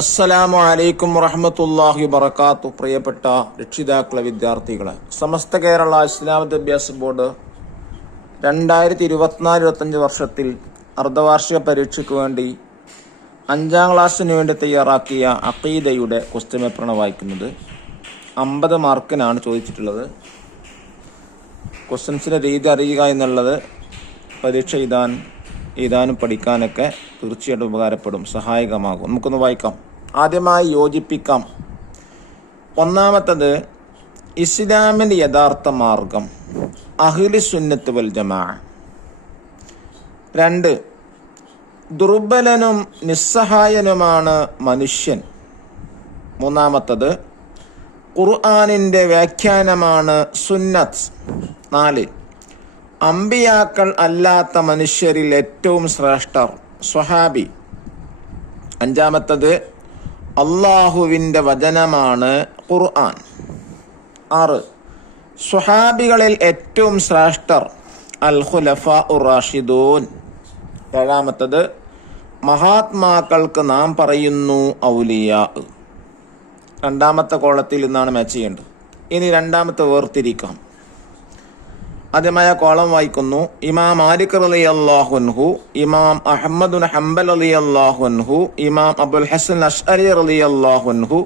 അസ്സലാമു അലൈക്കും വറഹ്മത്തുള്ളാഹി വബറകാതുഹു. പ്രിയപ്പെട്ട രക്ഷിതാക്കളെ, വിദ്യാർത്ഥികളെ, സമസ്ത കേരള ഇസ്ലാം വിദ്യാഭ്യാസ ബോർഡ് 2024-25 വർഷത്തിൽ അർദ്ധവാർഷിക പരീക്ഷയ്ക്ക് വേണ്ടി 5ാം ക്ലാസ്സിന് വേണ്ടി തയ്യാറാക്കിയ അഖീദയുടെ ക്വസ്റ്റ്യൻ പേപ്പറാണ് വായിക്കുന്നത്. 50 മാർക്കിനാണ് ചോദിച്ചിട്ടുള്ളത്. ക്വസ്റ്റ്യൻസിൻ്റെ രീതി അറിയുക എന്നുള്ളത് പരീക്ഷ എഴുതാനും പഠിക്കാനൊക്കെ തീർച്ചയായിട്ടും ഉപകാരപ്പെടും, സഹായകമാകും. നമുക്കൊന്ന് വായിക്കാം. ആദ്യമായി യോജിപ്പിക്കാം. ഒന്നാമത്തത്, ഇസ്ലാമിൻ്റെ യഥാർത്ഥ മാർഗം അഹ്ലു സുന്നത്ത് വൽ ജമാഅ. 2, ദുർബലനും നിസ്സഹായനുമാണ് മനുഷ്യൻ. മൂന്നാമത്തത്, ഖുർആനിൻ്റെ വ്യാഖ്യാനമാണ് സുന്നത്ത്. 4, അമ്പിയാക്കൾ അല്ലാത്ത മനുഷ്യരിൽ ഏറ്റവും ശ്രേഷ്ഠർ സ്വഹാബി. 5, അള്ളാഹുവിൻ്റെ വചനമാണ് ഖുർആൻ. 6, സ്വഹാബികളിൽ ഏറ്റവും ശ്രേഷ്ഠർ അൽ ഖുലഫാ റാഷിദൂൻ. 7, മഹാത്മാക്കൾക്ക് നാം പറയുന്നു ഔലിയാ. 2ാമത്തെ കോളത്തിൽ നിന്നാണ് മാച്ച് ചെയ്യേണ്ടത്. ഇനി 2ാമത്തെ വേർതിരിക്കാം. ആദ്യമായ കോളം വായിക്കുന്നു. ഇമാം മാലിക് റളിയല്ലാഹു അൻഹു, ഇമാം അഹ്മദ് ബിൻ ഹംബൽ റളിയല്ലാഹു അൻഹു, ഇമാം അബുൽ ഹസൻ അശ്അരി റളിയല്ലാഹു അൻഹു,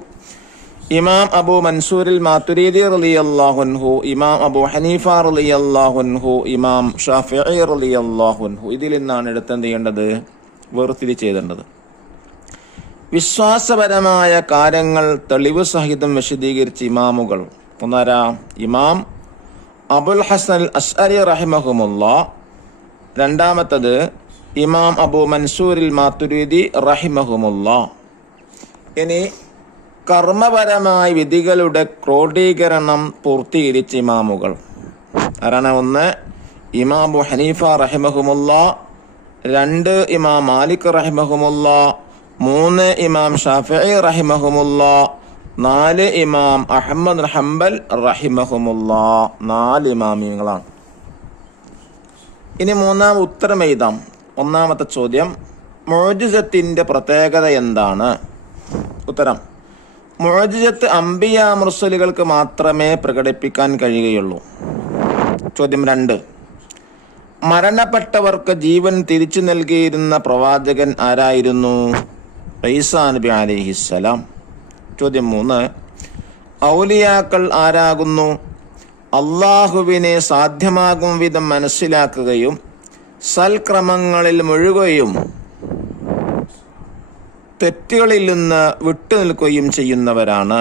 ഇമാം അബൂ മൻസൂർ മാതുരീദി റളിയല്ലാഹു അൻഹു, ഇമാം അബൂ ഹനീഫ റളിയല്ലാഹു അൻഹു, ഇമാം ഷാഫിഈ റളിയല്ലാഹു അൻഹു. ഇതിൽ നിന്നാണ് എടുത്തെന്ത് ചെയ്യേണ്ടത്? വേർതിരിച്ച് എഴുതേണ്ടത്. വിശ്വാസപരമായ കാര്യങ്ങൾ തെളിവ് സഹിതം വിശദീകരിച്ച ഇമാമുകൾ. 1, ഇമാം അബുൽ ഹസൻ അശ്അരി റഹിമഹുമുല്ലാ. 2, ഇമാം അബൂ മൻസൂർ മാതുരീദി റഹിമഹുമുല്ലാ. ഇനി കർമ്മപരമായ വിധികളുടെ ക്രോഡീകരണം പൂർത്തീകരിച്ച ഇമാമുകൾ ആരാണ്? 1, ഇമാം അബൂ ഹനീഫ റഹിമഹുമുല്ലാ. 2, ഇമാം മാലിക് റഹിമഹുമുല്ലാ. 3, ഇമാം ഷാഫിഈ റഹിമഹുമുല്ലാ. 4, ഇമാം അഹ്മദ് ബിൻ ഹംബൽ റഹിമഹുമുല്ലാ. 4 ഇമാമിയങ്ങളാണ്. ഇനി 3ാം ഉത്തരം എഴുതാം. 1ാമത്തെ ചോദ്യം, മുഅ്ജിസത്തിന്റെ പ്രത്യേകത എന്താണ്? ഉത്തരം, മുഅ്ജിസത്ത് അംബിയാ മുർസലുകൾക്ക് മാത്രമേ പ്രകടിപ്പിക്കാൻ കഴിയുകയുള്ളൂ. ചോദ്യം 2, മരണപ്പെട്ടവർക്ക് ജീവൻ തിരിച്ചു നൽകിയിരുന്ന പ്രവാചകൻ ആരായിരുന്നു? ഈസാ നബി അലൈഹിസ്സലാം. ചോദ്യം 3, ഔലിയാക്കൾ ആരാകുന്നു? അള്ളാഹുവിനെ സാധ്യമാകും വിധം മനസ്സിലാക്കുകയും സൽക്രമങ്ങളിൽ മുഴുകുകയും തെറ്റുകളിൽ നിന്ന് വിട്ടുനിൽക്കുകയും ചെയ്യുന്നവരാണ്.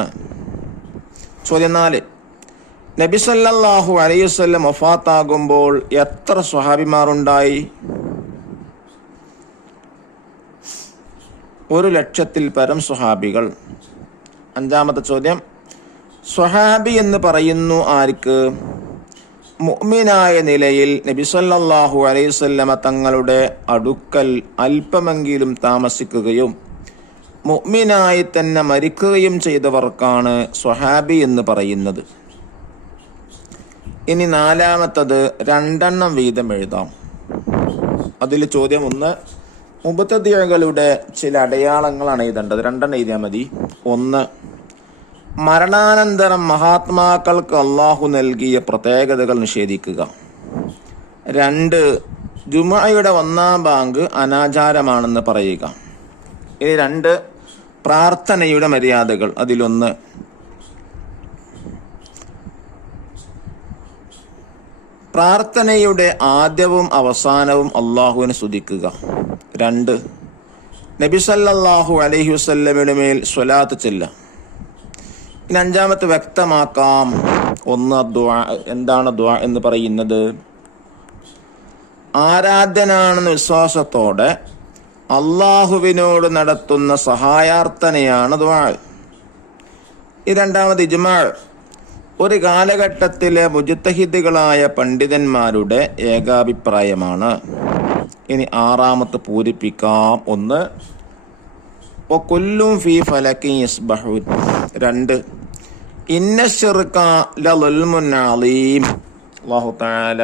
ചോദ്യം 4, നബി സല്ലല്ലാഹു അലൈഹി വസല്ലം വഫാത്താകുമ്പോൾ എത്ര സ്വഹാബിമാരുണ്ടായി? 100,000-ൽ പരം സ്വഹാബികൾ. 5ാമത്തെ ചോദ്യം, സ്വഹാബി എന്ന് പറയുന്നു ആർക്ക്? മുഅ്മിനായ നിലയിൽ നബി സല്ലല്ലാഹു അലൈഹി വസല്ലമ തങ്ങളുടെ അടുക്കൽ അല്പമെങ്കിലും താമസിക്കുകയും മുഅ്മിനായി തന്നെ മരിക്കുകയും ചെയ്തവർക്കാണ് സ്വഹാബി എന്ന് പറയുന്നത്. ഇനി 4ാമത്തത് 2 വീതം എഴുതാം. അതിൽ ചോദ്യം 1, മുബത്തദിഅകളുടെ ചില അടയാളങ്ങളാണ് എഴുതേണ്ടത്. 2 എഴുതിയാൽ മതി. 1, മരണാനന്തരം മഹാത്മാക്കൾക്ക് അള്ളാഹു നൽകിയ പ്രത്യേകതകൾ നിഷേധിക്കുക. 2, ജുമുഅയുടെ 1ാം ബാങ്ക് അനാചാരമാണെന്ന് പറയുക. ഇനി 2, പ്രാർത്ഥനയുടെ മര്യാദകൾ. അതിലൊന്ന്, പ്രാർത്ഥനയുടെ ആദ്യവും അവസാനവും അള്ളാഹുവിനെ സ്തുതിക്കുക. 2, നബി സല്ലല്ലാഹു അലൈഹി വസല്ലമയുടെ മേൽ സ്വലാത്ത് ചെല്ലുക. ഇനി 5ാമത്തെ വ്യക്തമാക്കാം. 1, ദുആ. എന്താണ് ദുആ എന്ന് പറയുന്നത്? ആരാധ്യനാണെന്ന വിശ്വാസത്തോടെ അള്ളാഹുവിനോട് നടത്തുന്ന സഹായാർത്ഥനയാണ് ദുആ. ഈ 2ാമത് ഇജ്മാ. ഒരു കാലഘട്ടത്തിലെ മുജ്തഹിദുകളായ പണ്ഡിതന്മാരുടെ ഏകാഭിപ്രായമാണ്. ഇനി 6ാമത്തെ പൂരിപ്പിക്കാം. 1, വകുല്ലും ഫീ ഫലകിൻ യസ്ബഹൂൻ. 2, ഇന്ന ശിർക ലളുൽമുൻ അളീം. അല്ലാഹു തആല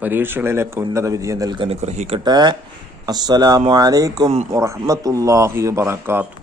പരീക്ഷകളിലേക്ക് ഉന്നത വിജയം നൽകാൻ അനുഗ്രഹിക്കട്ടെ. അസ്സലാമു അലൈക്കും വറഹ്മത്തുള്ളാഹി വബറകാതുഹു.